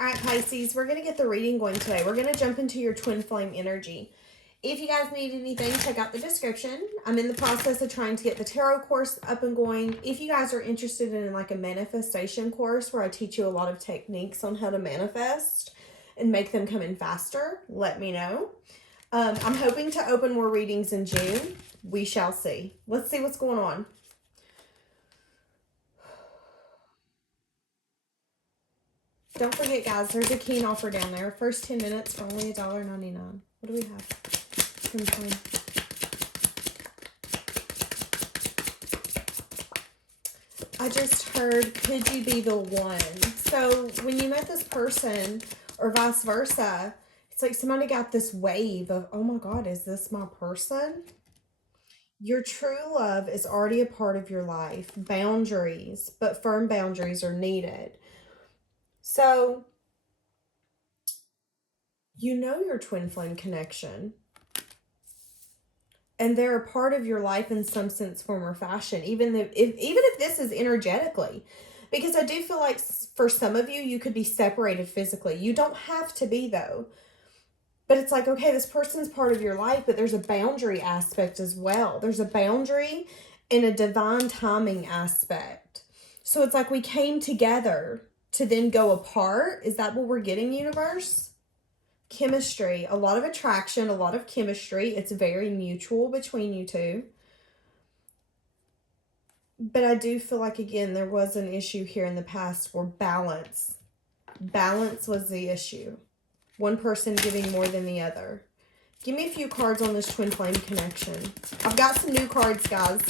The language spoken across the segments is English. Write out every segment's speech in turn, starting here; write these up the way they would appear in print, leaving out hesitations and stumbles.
All right, Pisces, we're going to get the reading going today. We're going to jump into your twin flame energy. If you guys need anything, check out the description. I'm in the process of trying to get the tarot course up and going. If you guys are interested in like a manifestation course where I teach you a lot of techniques on how to manifest and make them come in faster, let me know. I'm hoping to open more readings in June. We shall see. Let's see what's going on. Don't forget, guys, there's a keen offer down there. First 10 minutes for only $1.99. What do we have? I just heard, could you be the one? So when you met this person, or vice versa, it's like somebody got this wave of, oh my God, is this my person? Your true love is already a part of your life. Boundaries, but firm boundaries are needed. So, you know your twin flame connection. And they're a part of your life in some sense, form, or fashion, even if this is energetically. Because I do feel like for some of you, you could be separated physically. You don't have to be, though. But it's like, okay, this person's part of your life, but there's a boundary aspect as well. There's a boundary and a divine timing aspect. So it's like we came together to then go apart. Is that what we're getting, universe? Chemistry, a lot of attraction, a lot of chemistry. It's very mutual between you two. But I do feel like, again, there was an issue here in the past where balance was the issue. One person giving more than the other. Give me a few cards on this twin flame connection. I've got some new cards, guys.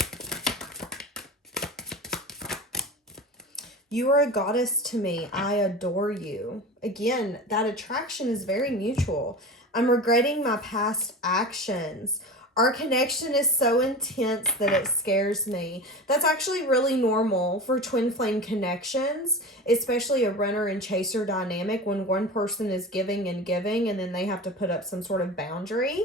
You are a goddess to me. I adore you. Again, that attraction is very mutual. I'm regretting my past actions. Our connection is so intense that it scares me. That's actually really normal for twin flame connections, especially a runner and chaser dynamic when one person is giving and then they have to put up some sort of boundary.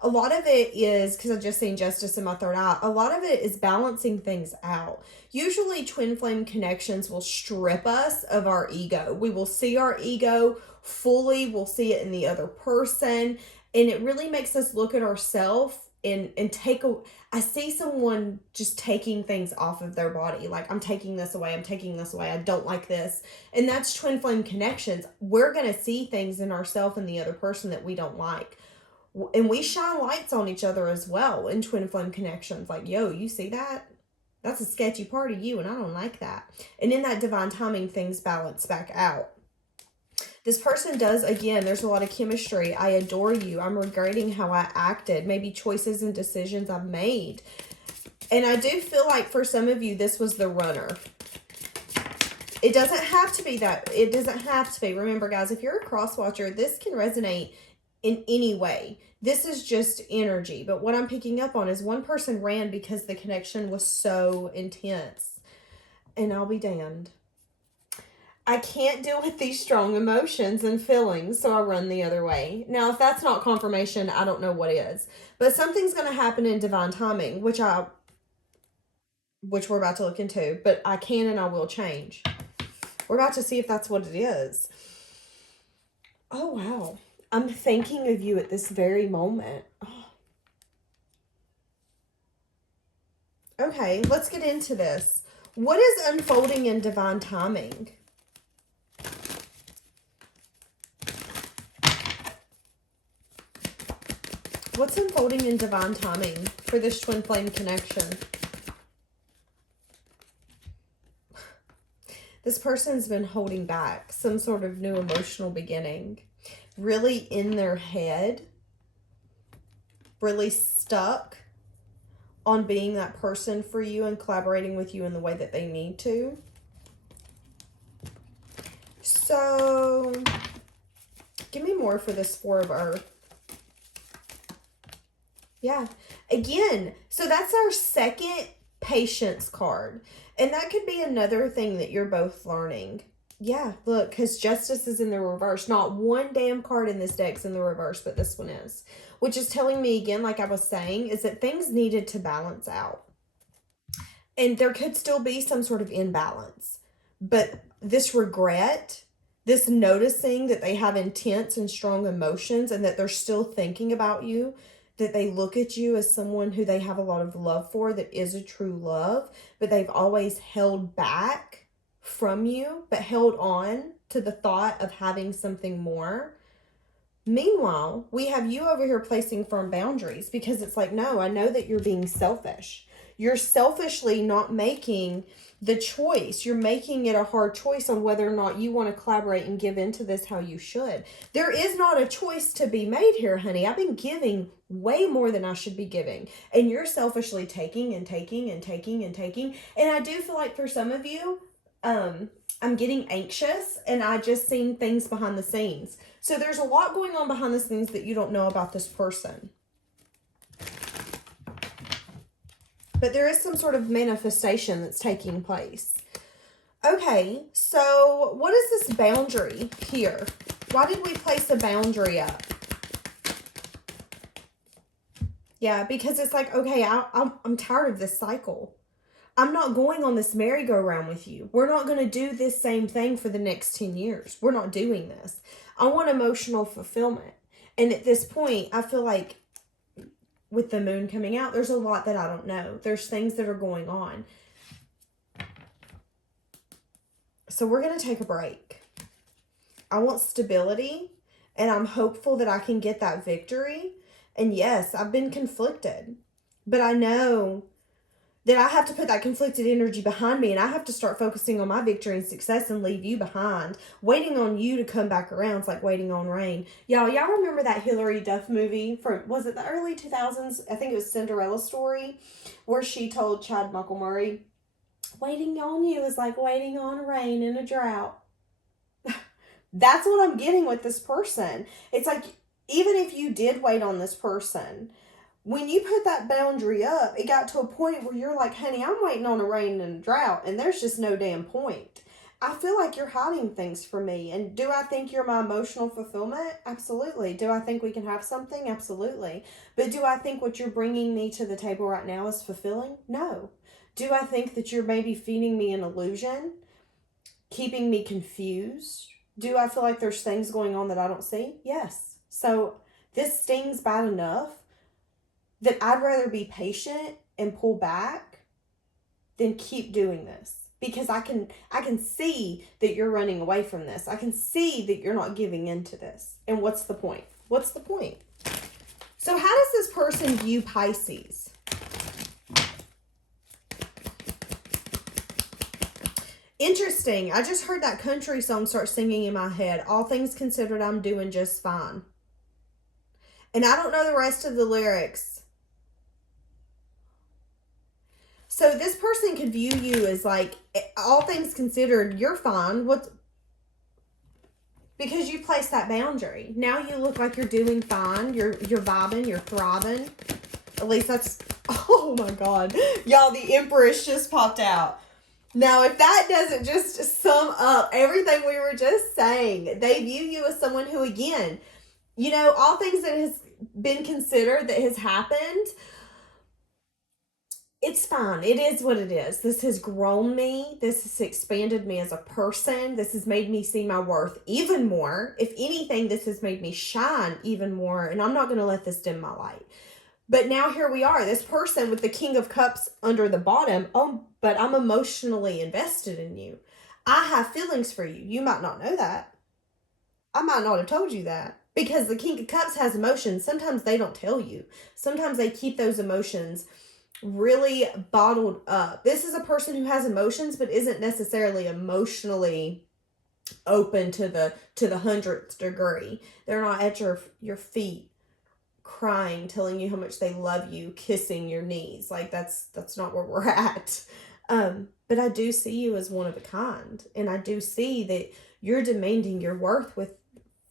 A lot of it is, because I've just seen justice in my third eye, a lot of it is balancing things out. Usually twin flame connections will strip us of our ego. We will see our ego fully. We'll see it in the other person. And it really makes us look at ourselves and take a, I see someone just taking things off of their body. Like, I'm taking this away. I'm taking this away. I don't like this. And that's twin flame connections. We're going to see things in ourselves and the other person that we don't like. And we shine lights on each other as well in twin flame connections. Like, yo, you see that? That's a sketchy part of you, and I don't like that. And in that divine timing, things balance back out. This person does, again, there's a lot of chemistry. I adore you. I'm regretting how I acted. Maybe choices and decisions I've made. And I do feel like for some of you, this was the runner. It doesn't have to be that. It doesn't have to be. Remember, guys, if you're a cross watcher, this can resonate in any way. This is just energy. But what I'm picking up on is one person ran because the connection was so intense. And I'll be damned. I can't deal with these strong emotions and feelings, so I run the other way. Now, if that's not confirmation, I don't know what is. But something's going to happen in divine timing, which we're about to look into. But I can and I will change. We're about to see if that's what it is. Oh, wow. I'm thinking of you at this very moment. Oh. Okay, let's get into this. What is unfolding in divine timing? What's unfolding in divine timing for this twin flame connection? This person's been holding back some sort of new emotional beginning. Really in their head. Really stuck on being that person for you and collaborating with you in the way that they need to. So, give me more for this Four of Earth. Yeah. Again, so that's our second patience card. And that could be another thing that you're both learning. Yeah, look, because justice is in the reverse. Not one damn card in this deck's in the reverse, but this one is. Which is telling me, again, like I was saying, is that things needed to balance out. And there could still be some sort of imbalance. But this regret this noticing that they have intense and strong emotions and that they're still thinking about you, that they look at you as someone who they have a lot of love for, that is a true love, but they've always held back from you, but held on to the thought of having something more. Meanwhile, we have you over here placing firm boundaries because it's like, no, I know that you're being selfish. You're selfishly not making the choice. You're making it a hard choice on whether or not you want to collaborate and give into this how you should. There is not a choice to be made here, honey. I've been giving way more than I should be giving. And you're selfishly taking and taking and taking and taking. And I do feel like for some of you, I'm getting anxious and I just seen things behind the scenes. So there's a lot going on behind the scenes that you don't know about this person. But there is some sort of manifestation that's taking place. Okay, so what is this boundary here? Why did we place a boundary up? Yeah, because it's like, okay, I'm tired of this cycle. I'm not going on this merry-go-round with you. We're not going to do this same thing for the next 10 years. We're not doing this. I want emotional fulfillment. And at this point, I feel like with the moon coming out, there's a lot that I don't know. There's things that are going on. So we're going to take a break. I want stability, and I'm hopeful that I can get that victory. And yes, I've been conflicted, but I know that I have to put that conflicted energy behind me, and I have to start focusing on my victory and success and leave you behind. Waiting on you to come back around is like waiting on rain. Y'all remember that Hilary Duff movie from, was it the early 2000s? I think it was Cinderella Story, where she told Chad Michael Murray, waiting on you is like waiting on rain in a drought. That's what I'm getting with this person. It's like, even if you did wait on this person, when you put that boundary up, it got to a point where you're like, honey, I'm waiting on a rain and a drought, and there's just no damn point. I feel like you're hiding things from me. And do I think you're my emotional fulfillment? Absolutely. Do I think we can have something? Absolutely. But do I think what you're bringing me to the table right now is fulfilling? No. Do I think that you're maybe feeding me an illusion? Keeping me confused? Do I feel like there's things going on that I don't see? Yes. So this stings bad enough that I'd rather be patient and pull back than keep doing this. Because I can see that you're running away from this. I can see that you're not giving into this. And what's the point? What's the point? So how does this person view Pisces? Interesting. I just heard that country song start singing in my head. All things considered, I'm doing just fine. And I don't know the rest of the lyrics. So this person could view you as like, all things considered, you're fine. Because you placed that boundary. Now you look like you're doing fine. You're vibing. You're thriving. At least that's, oh my God. Y'all, the Empress just popped out. Now, if that doesn't just sum up everything we were just saying, they view you as someone who, again, all things that has been considered, that has happened, it's fine. It is what it is. This has grown me. This has expanded me as a person. This has made me see my worth even more. If anything, this has made me shine even more. And I'm not going to let this dim my light. But now here we are, this person with the King of Cups under the bottom. Oh, but I'm emotionally invested in you. I have feelings for you. You might not know that. I might not have told you that. Because the King of Cups has emotions. Sometimes they don't tell you. Sometimes they keep those emotions really bottled up. This is a person who has emotions but isn't necessarily emotionally open to the 100th degree. They're not at your feet crying, telling you how much they love you, kissing your knees. Like that's not where we're at. But I do see you as one of a kind, and I do see that you're demanding your worth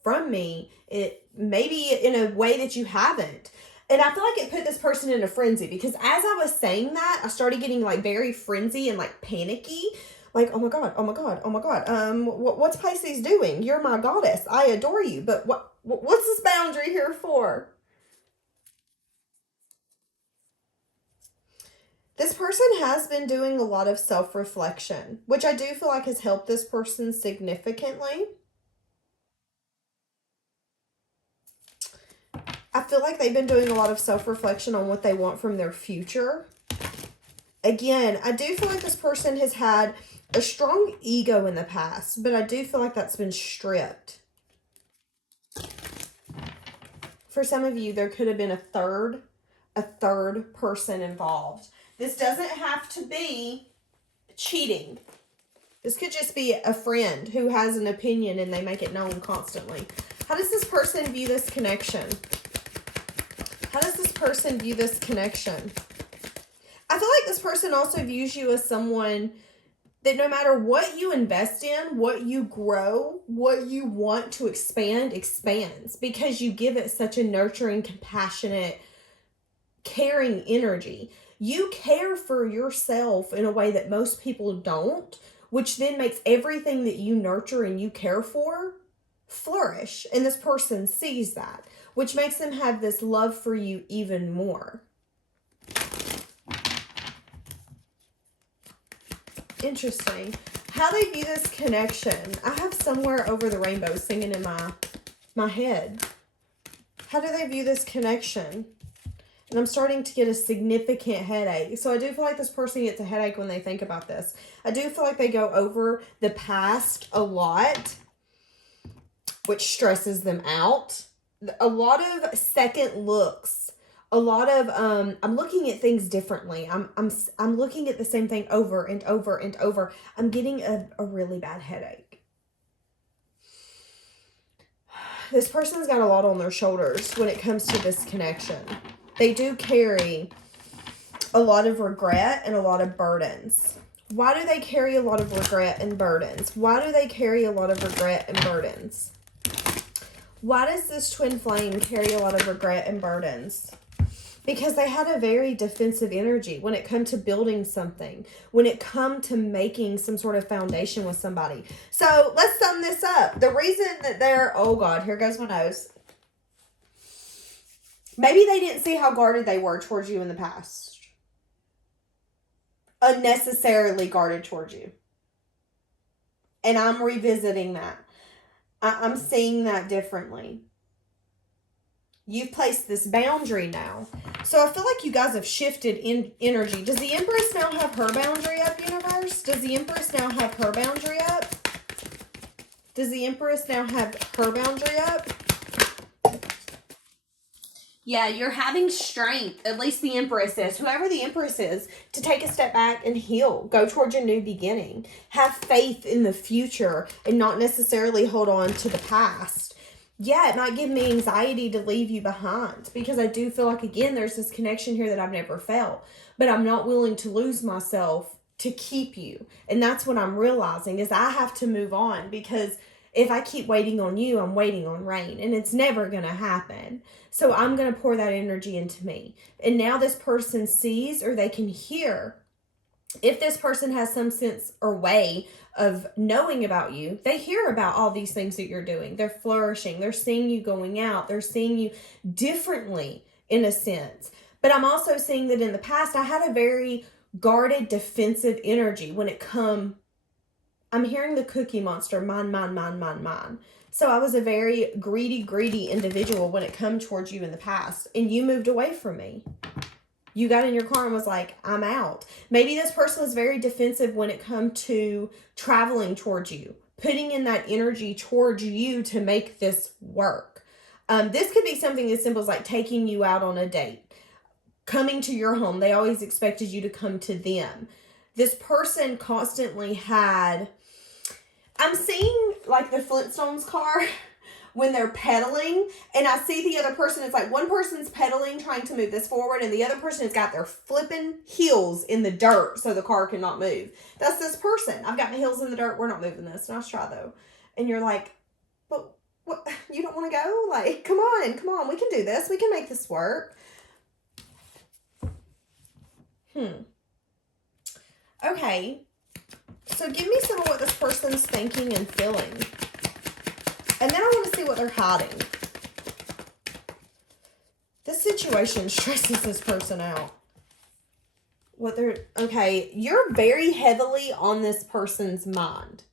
from me. It maybe in a way that you haven't. And I feel like it put this person in a frenzy, because as I was saying that, I started getting like very frenzy and like panicky. Like, oh my God, oh my God, oh my God. What's Pisces doing? You're my goddess. I adore you. But what's this boundary here for? This person has been doing a lot of self-reflection, which I do feel like has helped this person significantly. I feel like they've been doing a lot of self-reflection on what they want from their future. Again, I do feel like this person has had a strong ego in the past, but I do feel like that's been stripped. For some of you, there could have been a third person involved. This doesn't have to be cheating. This could just be a friend who has an opinion and they make it known constantly. How does this person view this connection? How does this person view this connection? I feel like this person also views you as someone that no matter what you invest in, what you grow, what you want to expand, expands, because you give it such a nurturing, compassionate, caring energy. You care for yourself in a way that most people don't, which then makes everything that you nurture and you care for flourish. And this person sees that, which makes them have this love for you even more. Interesting. How they view this connection. I have Somewhere Over the Rainbow singing in my head. How do they view this connection? And I'm starting to get a significant headache. So I do feel like this person gets a headache when they think about this. I do feel like they go over the past a lot, which stresses them out. A lot of second looks. A lot of I'm looking at things differently. I'm looking at the same thing over and over and over. I'm getting a really bad headache. This person's got a lot on their shoulders when it comes to this connection. They do carry a lot of regret and a lot of burdens. Why do they carry a lot of regret and burdens? Why do they carry a lot of regret and burdens? Why does this twin flame carry a lot of regret and burdens? Because they had a very defensive energy when it come to building something, when it come to making some sort of foundation with somebody. So let's sum this up. The reason that they're, oh God, here goes my nose. Maybe they didn't see how guarded they were towards you in the past. Unnecessarily guarded towards you. And I'm revisiting that. I'm seeing that differently. You've placed this boundary now. So I feel like you guys have shifted in energy. Does the Empress now have her boundary up, universe? Does the Empress now have her boundary up? Does the Empress now have her boundary up? Yeah, you're having strength, at least the Empress is. Whoever the Empress is, to take a step back and heal. Go towards your new beginning. Have faith in the future and not necessarily hold on to the past. Yeah, it might give me anxiety to leave you behind because I do feel like, again, there's this connection here that I've never felt. But I'm not willing to lose myself to keep you. And that's what I'm realizing is I have to move on because if I keep waiting on you, I'm waiting on rain. And it's never going to happen. So I'm going to pour that energy into me. And now this person sees or they can hear. If this person has some sense or way of knowing about you, they hear about all these things that you're doing. They're flourishing. They're seeing you going out. They're seeing you differently in a sense. But I'm also seeing that in the past, I had a very guarded, defensive energy when it come. I'm hearing the Cookie Monster, mine, mine, mine, mine, mine. So I was a very greedy individual when it come towards you in the past. And you moved away from me. You got in your car and was like, I'm out. Maybe this person was very defensive when it come to traveling towards you. Putting in that energy towards you to make this work. This could be something as simple as like taking you out on a date. Coming to your home. They always expected you to come to them. This person constantly had... I'm seeing like the Flintstones car when they're pedaling, and I see the other person. It's like one person's pedaling, trying to move this forward, and the other person has got their flipping heels in the dirt so the car cannot move. That's this person. I've got my heels in the dirt. We're not moving this. Nice try, though. And you're like, but what? You don't want to go? Like, come on. We can do this. We can make this work. Okay. So give me some of what this person's thinking and feeling. And then I want to see what they're hiding. This situation stresses this person out. Okay, you're very heavily on this person's mind.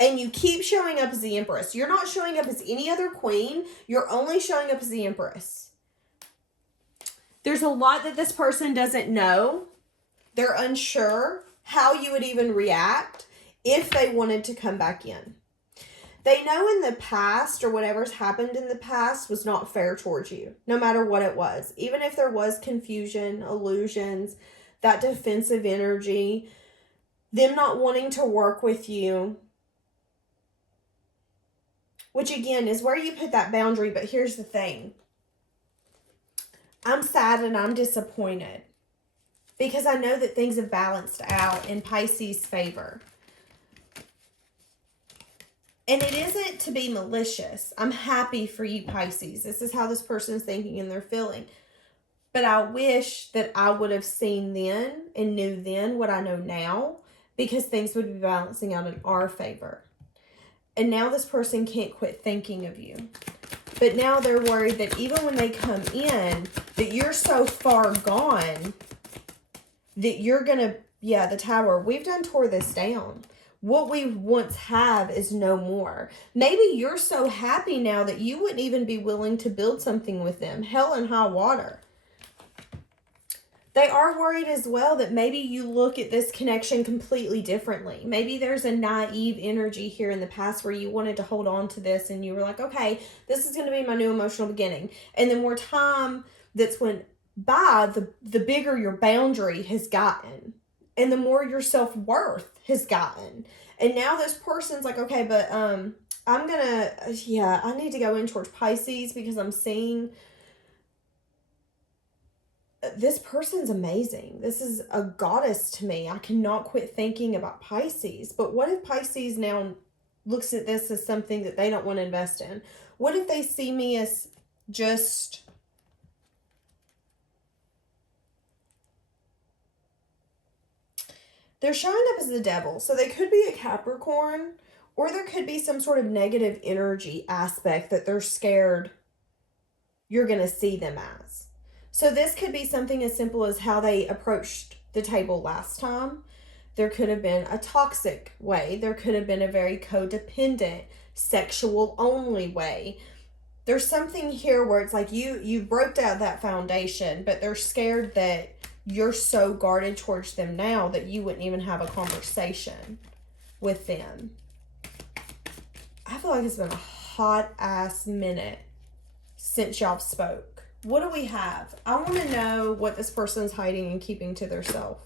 And you keep showing up as the Empress. You're not showing up as any other queen. You're only showing up as the Empress. There's a lot that this person doesn't know. They're unsure how you would even react if they wanted to come back in. They know in the past, or whatever's happened in the past, was not fair towards you, no matter what it was. Even if there was confusion, illusions, that defensive energy, them not wanting to work with you, which again is where you put that boundary. But here's the thing. I'm sad and I'm disappointed because I know that things have balanced out in Pisces' favor. And it isn't to be malicious. I'm happy for you, Pisces. This is how this person's thinking and they're feeling. But I wish that I would have seen then and knew then what I know now, because things would be balancing out in our favor. And now this person can't quit thinking of you. But now they're worried that even when they come in, that you're so far gone that you're going to, the Tower, we've done tore this down. What we once have is no more. Maybe you're so happy now that you wouldn't even be willing to build something with them. Hell and high water. They are worried as well that maybe you look at this connection completely differently. Maybe there's a naive energy here in the past where you wanted to hold on to this and you were like, okay, this is going to be my new emotional beginning. And the more time that's went by, the bigger your boundary has gotten. And the more your self-worth has gotten. And now this person's like, okay, but I'm going to, I need to go in towards Pisces because I'm seeing this person's amazing. This is a goddess to me. I cannot quit thinking about Pisces. But what if Pisces now looks at this as something that they don't want to invest in? What if they see me as just... They're showing up as the devil. So they could be a Capricorn, or there could be some sort of negative energy aspect that they're scared you're going to see them as. So this could be something as simple as how they approached the table last time. There could have been a toxic way. There could have been a very codependent, sexual only way. There's something here where it's like you broke down that foundation, but they're scared that you're so guarded towards them now that you wouldn't even have a conversation with them. I feel like it's been a hot ass minute since y'all spoke. What do we have? I want to know what this person's hiding and keeping to themselves.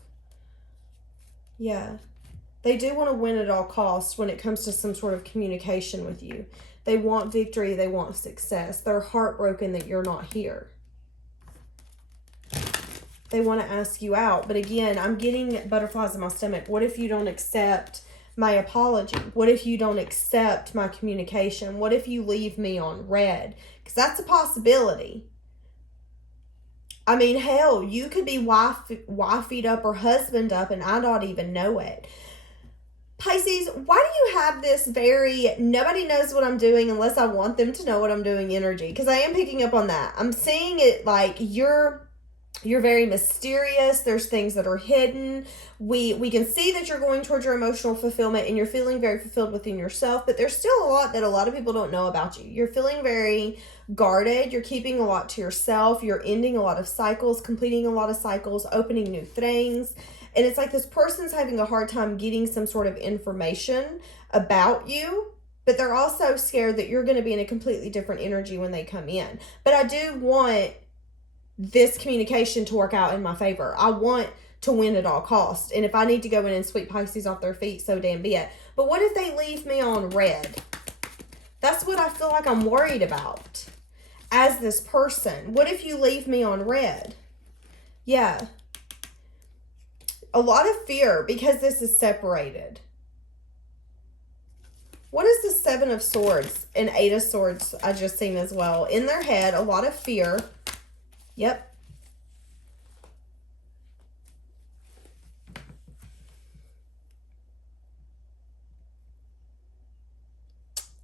Yeah. They do want to win at all costs when it comes to some sort of communication with you. They want victory. They want success. They're heartbroken that you're not here. They want to ask you out. But again, I'm getting butterflies in my stomach. What if you don't accept my apology? What if you don't accept my communication? What if you leave me on red? Because that's a possibility. I mean, hell, you could be wifeyed up or husband up and I not even know it. Pisces, why do you have this very, nobody knows what I'm doing unless I want them to know what I'm doing energy? Because I am picking up on that. I'm seeing it like you're very mysterious. There's things that are hidden. We can see that you're going towards your emotional fulfillment and you're feeling very fulfilled within yourself, but there's still a lot that a lot of people don't know about you. You're feeling very guarded. You're keeping a lot to yourself. You're ending a lot of cycles, completing a lot of cycles, opening new things. And it's like this person's having a hard time getting some sort of information about you, but they're also scared that you're going to be in a completely different energy when they come in. But I do want this communication to work out in my favor. I want to win at all costs. And if I need to go in and sweep Pisces off their feet, so damn be it. But what if they leave me on red? That's what I feel like I'm worried about as this person. What if you leave me on red? Yeah. A lot of fear because this is separated. What is the Seven of Swords and Eight of Swords I just seen as well? In their head, a lot of fear. Yep.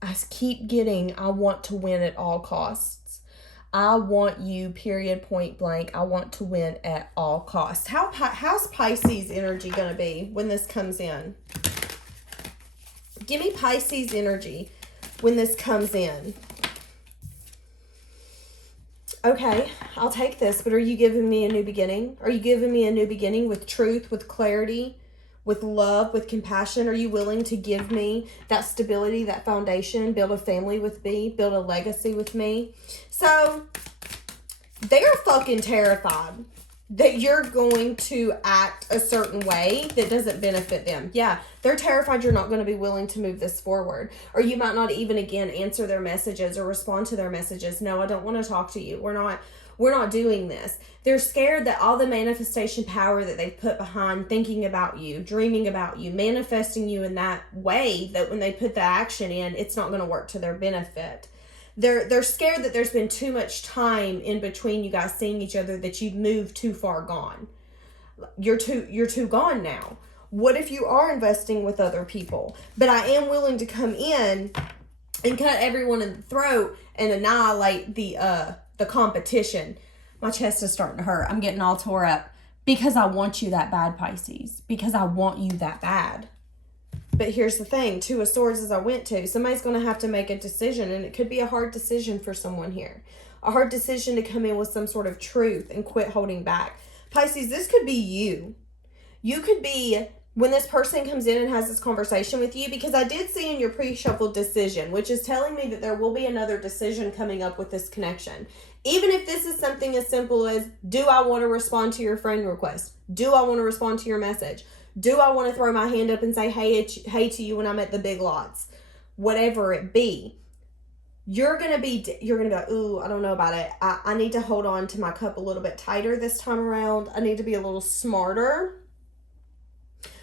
I keep getting, I want to win at all costs. I want you, period, point blank. I want to win at all costs. How's Pisces energy going to be when this comes in? Give me Pisces energy when this comes in. Okay, I'll take this, but are you giving me a new beginning? Are you giving me a new beginning with truth, with clarity, with love, with compassion? Are you willing to give me that stability, that foundation, build a family with me, build a legacy with me? So they are fucking terrified that you're going to act a certain way that doesn't benefit them. Yeah, they're terrified you're not going to be willing to move this forward. Or you might not even, again, answer their messages or respond to their messages. No, I don't want to talk to you. We're not doing this. They're scared that all the manifestation power that they've put behind thinking about you, dreaming about you, manifesting you in that way, that when they put the action in, it's not going to work to their benefit. They're scared that there's been too much time in between you guys seeing each other, that you've moved too far gone. You're too gone now. What if you are investing with other people? But I am willing to come in and cut everyone in the throat and annihilate the competition. My chest is starting to hurt. I'm getting all tore up because I want you that bad, Pisces. Because I want you that bad. But here's the thing, Two of Swords, as I went to, somebody's going to have to make a decision, and it could be a hard decision for someone here. A hard decision to come in with some sort of truth and quit holding back. Pisces, this could be you. You could be, when this person comes in and has this conversation with you, because I did see in your pre-shuffled decision, which is telling me that there will be another decision coming up with this connection. Even if this is something as simple as, do I want to respond to your friend request? Do I want to respond to your message? Do I want to throw my hand up and say hey to you when I'm at the Big Lots? Whatever it be. You're going to be like, ooh, I don't know about it. I need to hold on to my cup a little bit tighter this time around. I need to be a little smarter.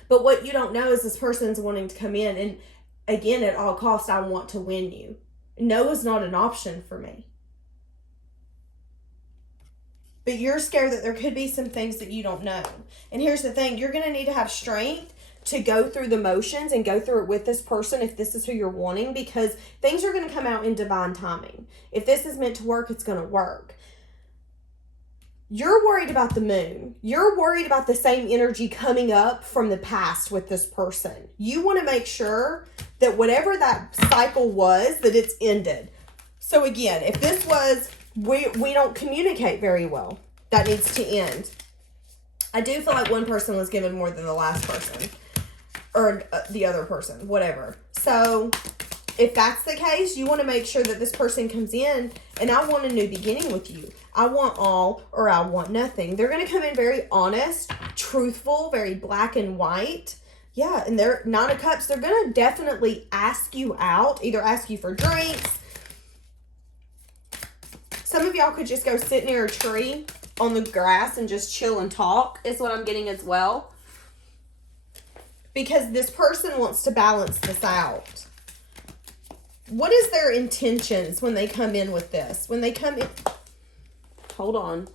But what you don't know is this person's wanting to come in, and again, at all costs, I want to win you. No is not an option for me. But you're scared that there could be some things that you don't know. And here's the thing. You're going to need to have strength to go through the motions and go through it with this person if this is who you're wanting, because things are going to come out in divine timing. If this is meant to work, it's going to work. You're worried about the moon. You're worried about the same energy coming up from the past with this person. You want to make sure that whatever that cycle was, that it's ended. So again, if this was, we don't communicate very well, that needs to end. I do feel like one person was given more than the last person. Or the other person, whatever. So if that's the case, you want to make sure that this person comes in, and I want a new beginning with you. I want all or I want nothing. They're going to come in very honest, truthful, very black and white. Yeah, and they're Nine of Cups. They're going to definitely ask you out, either ask you for drinks. Some of y'all could just go sit near a tree on the grass and just chill and talk, is what I'm getting as well. Because this person wants to balance this out. What is their intentions when they come in with this? When they come in... Hold on.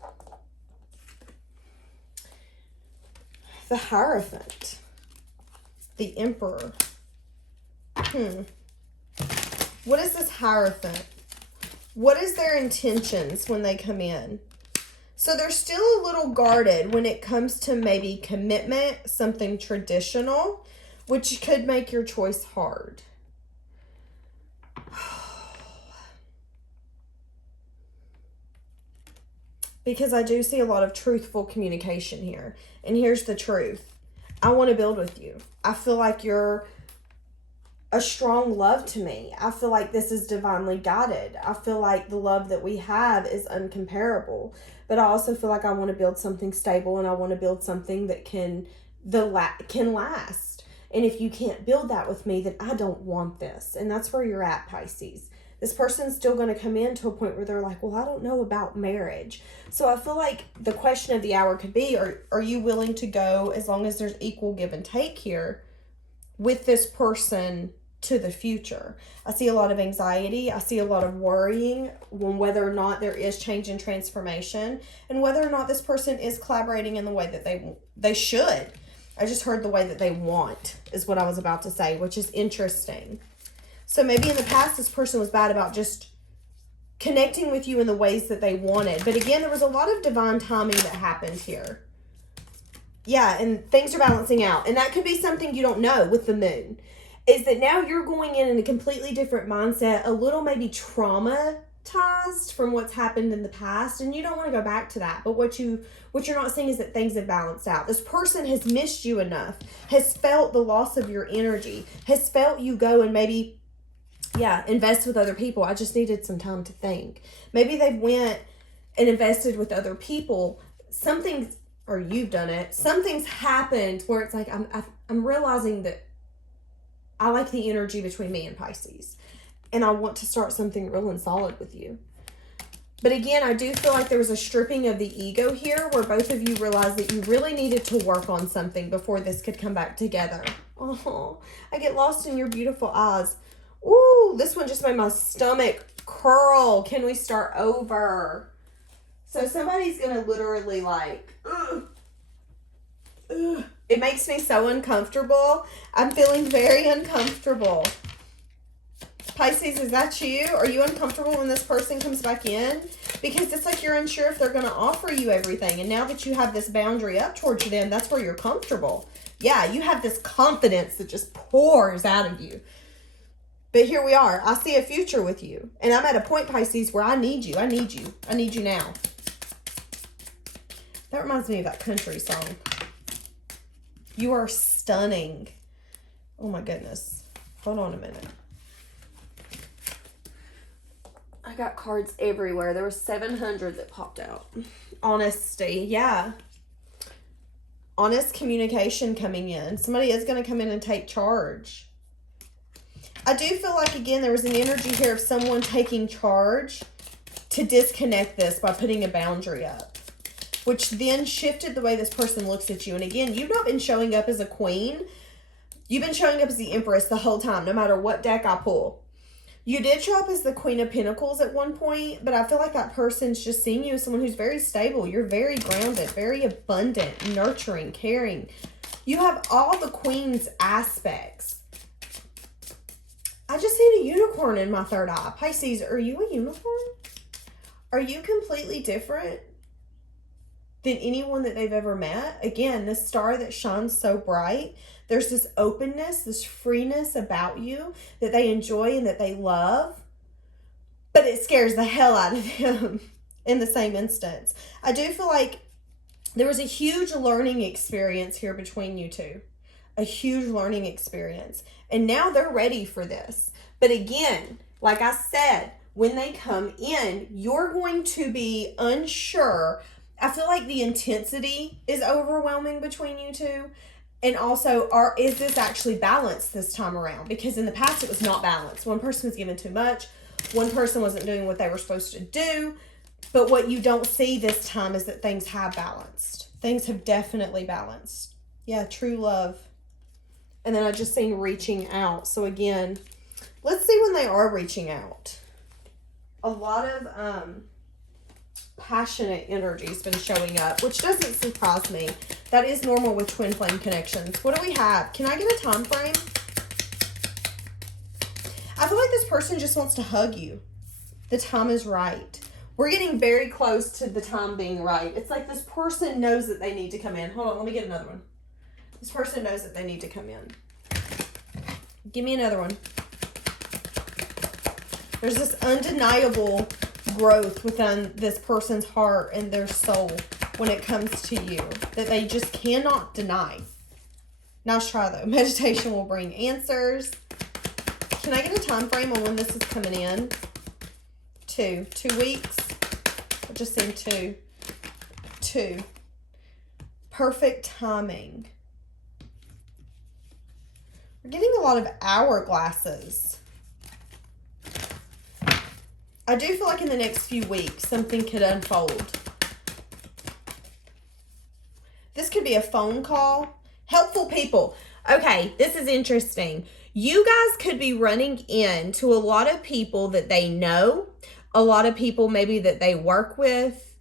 The Hierophant. The Emperor. What is this Hierophant? What is their intentions when they come in? So they're still a little guarded when it comes to maybe commitment, something traditional, which could make your choice hard. Because I do see a lot of truthful communication here. And here's the truth. I want to build with you. I feel like you're a strong love to me. I feel like this is divinely guided. I feel like the love that we have is uncomparable. But I also feel like I want to build something stable, and I want to build something that can last. And if you can't build that with me, then I don't want this. And that's where you're at, Pisces. This person's still going to come in to a point where they're like, well, I don't know about marriage. So I feel like the question of the hour could be, are you willing to go, as long as there's equal give and take here, with this person to the future? I see a lot of anxiety. I see a lot of worrying on whether or not there is change and transformation, and whether or not this person is collaborating in the way that they should. I just heard the way that they want is what I was about to say, which is interesting. So maybe in the past, this person was bad about just connecting with you in the ways that they wanted. But again, there was a lot of divine timing that happened here. Yeah, and things are balancing out. And that could be something you don't know with the moon. Is that now you're going in a completely different mindset, a little maybe trauma from what's happened in the past, and you don't want to go back to that. But what you're not seeing is that things have balanced out. This person has missed you enough, has felt the loss of your energy, has felt you go and maybe, invest with other people. I just needed some time to think. Maybe they went and invested with other people. Something's, or you've done it, something's happened where it's like, I'm realizing that I like the energy between me and Pisces, and I want to start something real and solid with you. But again, I do feel like there was a stripping of the ego here where both of you realized that you really needed to work on something before this could come back together. Oh, I get lost in your beautiful eyes. Ooh, this one just made my stomach curl. Can we start over? So somebody's going to literally like, it makes me so uncomfortable. I'm feeling very uncomfortable. Pisces, is that you? Are you uncomfortable when this person comes back in? Because it's like you're unsure if they're going to offer you everything. And now that you have this boundary up towards them, that's where you're comfortable. Yeah, you have this confidence that just pours out of you. But here we are. I see a future with you. And I'm at a point, Pisces, where I need you. I need you. I need you now. That reminds me of that country song. You are stunning. Oh my goodness. Hold on a minute. I got cards everywhere. There were 700 that popped out. Honesty. Yeah. Honest communication coming in. Somebody is going to come in and take charge. I do feel like, again, there was an energy here of someone taking charge to disconnect this by putting a boundary up, which then shifted the way this person looks at you. And again, you've not been showing up as a queen. You've been showing up as the Empress the whole time, no matter what deck I pull. You did show up as the Queen of Pentacles at one point, but I feel like that person's just seeing you as someone who's very stable. You're very grounded, very abundant, nurturing, caring. You have all the Queen's aspects. I just seen a unicorn in my third eye. Pisces, are you a unicorn? Are you completely different than anyone that they've ever met? Again, this star that shines so bright. There's this openness, this freeness about you that they enjoy and that they love. But it scares the hell out of them in the same instance. I do feel like there was a huge learning experience here between you two. A huge learning experience. And now they're ready for this. But again, like I said, when they come in, you're going to be unsure. I feel like the intensity is overwhelming between you two. And also, is this actually balanced this time around? Because in the past, it was not balanced. One person was given too much. One person wasn't doing what they were supposed to do. But what you don't see this time is that things have balanced. Things have definitely balanced. Yeah, true love. And then I just seen reaching out. So again, let's see when they are reaching out. A lot of passionate energy has been showing up, which doesn't surprise me. That is normal with twin flame connections. What do we have? Can I get a time frame? I feel like this person just wants to hug you. The time is right. We're getting very close to the time being right. It's like this person knows that they need to come in. Hold on, let me get another one. This person knows that they need to come in. Give me another one. There's this undeniable growth within this person's heart and their soul when it comes to you that they just cannot deny. Nice try though. Meditation will bring answers. Can I get a time frame on when this is coming in? 2 weeks. I just seen 2. Perfect timing. We're getting a lot of hourglasses. I do feel like in the next few weeks, something could unfold. This could be a phone call. Helpful people. Okay, this is interesting. You guys could be running into a lot of people that they know, a lot of people maybe that they work with,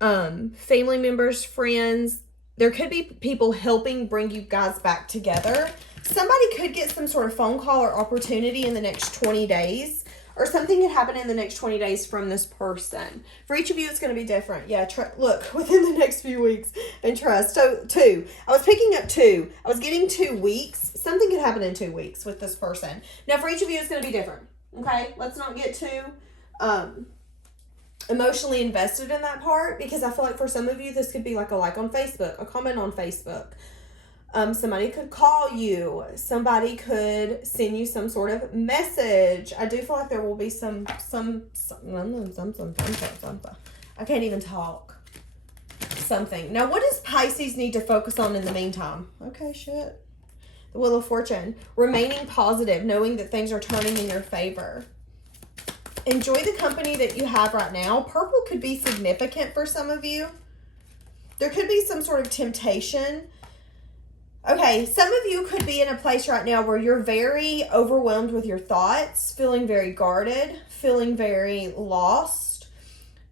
family members, friends. There could be people helping bring you guys back together. Somebody could get some sort of phone call or opportunity in the next 20 days. Or something could happen in the next 20 days from this person. For each of you, it's going to be different. Yeah, look, within the next few weeks. And trust. So, 2. I was picking up 2. I was getting 2 weeks. Something could happen in 2 weeks with this person. Now, for each of you, it's going to be different. Okay? Let's not get too emotionally invested in that part, because I feel like for some of you, this could be like a like on Facebook, a comment on Facebook. Somebody could call you. Somebody could send you some sort of message. I do feel like there will be some. I can't even talk. Something. Now, what does Pisces need to focus on in the meantime? Okay, shit. The Wheel of Fortune. Remaining positive, knowing that things are turning in your favor. Enjoy the company that you have right now. Purple could be significant for some of you. There could be some sort of temptation. Okay, some of you could be in a place right now where you're very overwhelmed with your thoughts, feeling very guarded, feeling very lost,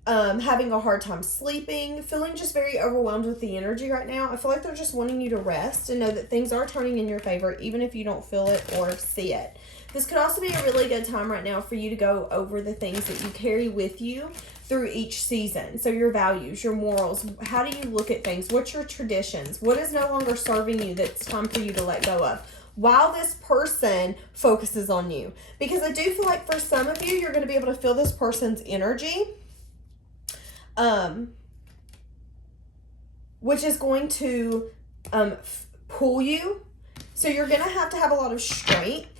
having a hard time sleeping, feeling just very overwhelmed with the energy right now. I feel like they're just wanting you to rest and know that things are turning in your favor, even if you don't feel it or see it. This could also be a really good time right now for you to go over the things that you carry with you through each season. So your values, your morals, how do you look at things? What's your traditions? What is no longer serving you that's time for you to let go of? While this person focuses on you. Because I do feel like for some of you, you're going to be able to feel this person's energy. Which is going to pull you. So you're going to have a lot of strength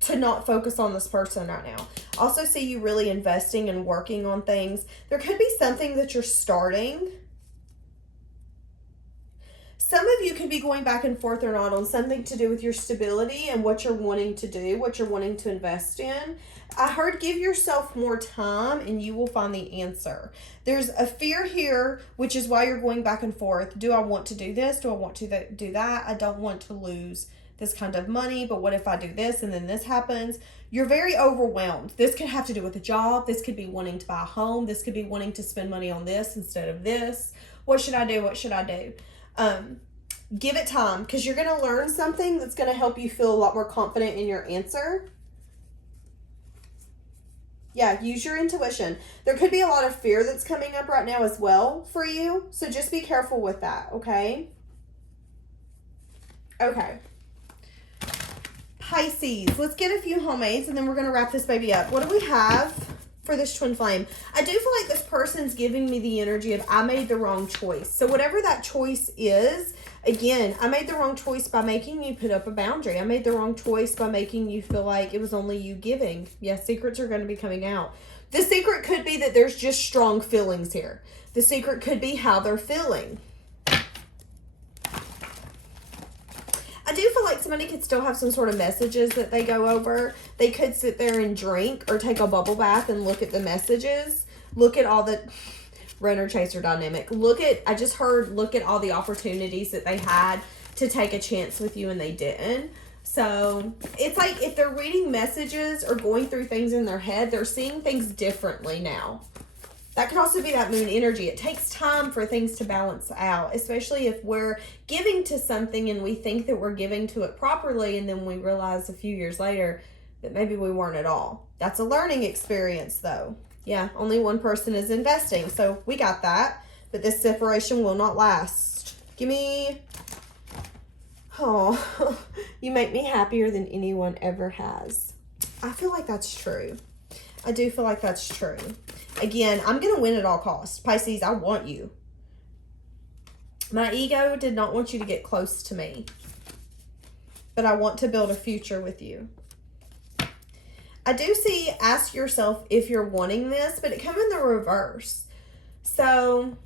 to not focus on this person right now. Also see you really investing and working on things. There could be something that you're starting. Some of you could be going back and forth or not on something to do with your stability and what you're wanting to do, what you're wanting to invest in. I heard give yourself more time and you will find the answer. There's a fear here, which is why you're going back and forth. Do I want to do this? Do I want to do that? I don't want to lose this kind of money, but what if I do this and then this happens? You're very overwhelmed. This could have to do with a job. This could be wanting to buy a home. This could be wanting to spend money on this instead of this. What should I do? What should I do? Give it time, because you're going to learn something that's going to help you feel a lot more confident in your answer. Yeah, use your intuition. There could be a lot of fear that's coming up right now as well for you. So just be careful with that, okay? Okay. Pisces, let's get a few homemades and then we're going to wrap this baby up. What do we have for this twin flame? I do feel like this person's giving me the energy of I made the wrong choice. So whatever that choice is, again, I made the wrong choice by making you put up a boundary. I made the wrong choice by making you feel like it was only you giving. Yes, secrets are going to be coming out. The secret could be that there's just strong feelings here. The secret could be how they're feeling. I do feel like somebody could still have some sort of messages that they go over. They could sit there and drink or take a bubble bath and look at the messages. Look at all the runner chaser dynamic. Look at all the opportunities that they had to take a chance with you and they didn't. So it's like if they're reading messages or going through things in their head, they're seeing things differently now. That could also be that moon energy. It takes time for things to balance out, especially if we're giving to something and we think that we're giving to it properly, and then we realize a few years later that maybe we weren't at all. That's a learning experience, though. Yeah, only one person is investing, so we got that. But this separation will not last. Give me... Oh, you make me happier than anyone ever has. I feel like that's true. I do feel like that's true. Again, I'm going to win at all costs. Pisces, I want you. My ego did not want you to get close to me. But I want to build a future with you. I do see, ask yourself if you're wanting this, but it comes in the reverse. So,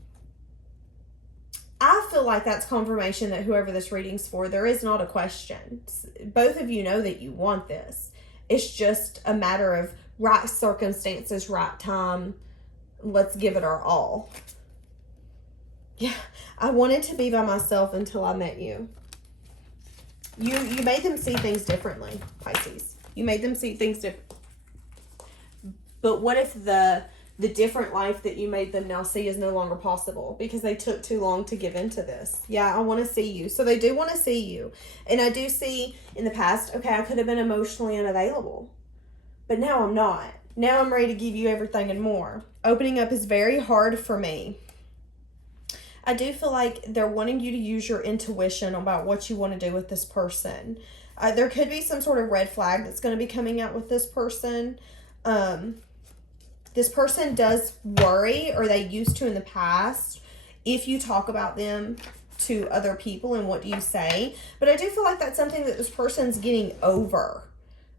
I feel like that's confirmation that whoever this reading's for, there is not a question. Both of you know that you want this. It's just a matter of right circumstances, right time. Let's give it our all. Yeah, I wanted to be by myself until I met you. You made them see things differently, Pisces. You made them see things different. But what if the different life that you made them now see is no longer possible because they took too long to give into this? Yeah, I want to see you. So they do want to see you. And I do see in the past, okay, I could have been emotionally unavailable. But now I'm not. Now I'm ready to give you everything and more. Opening up is very hard for me. I do feel like they're wanting you to use your intuition about what you want to do with this person. There could be some sort of red flag that's going to be coming out with this person. This person does worry, or they used to in the past, if you talk about them to other people and what do you say. But I do feel like that's something that this person's getting over.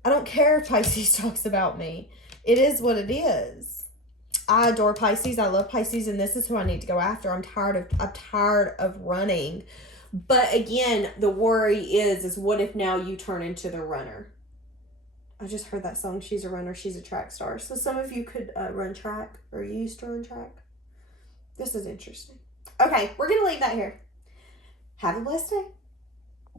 I don't care if Pisces talks about me. It is what it is. I adore Pisces. I love Pisces, and this is who I need to go after. I'm tired of running. But again, the worry is what if now you turn into the runner? I just heard that song, She's a Runner, She's a Track Star. So some of you could run track, or you used to run track. This is interesting. Okay, we're going to leave that here. Have a blessed day.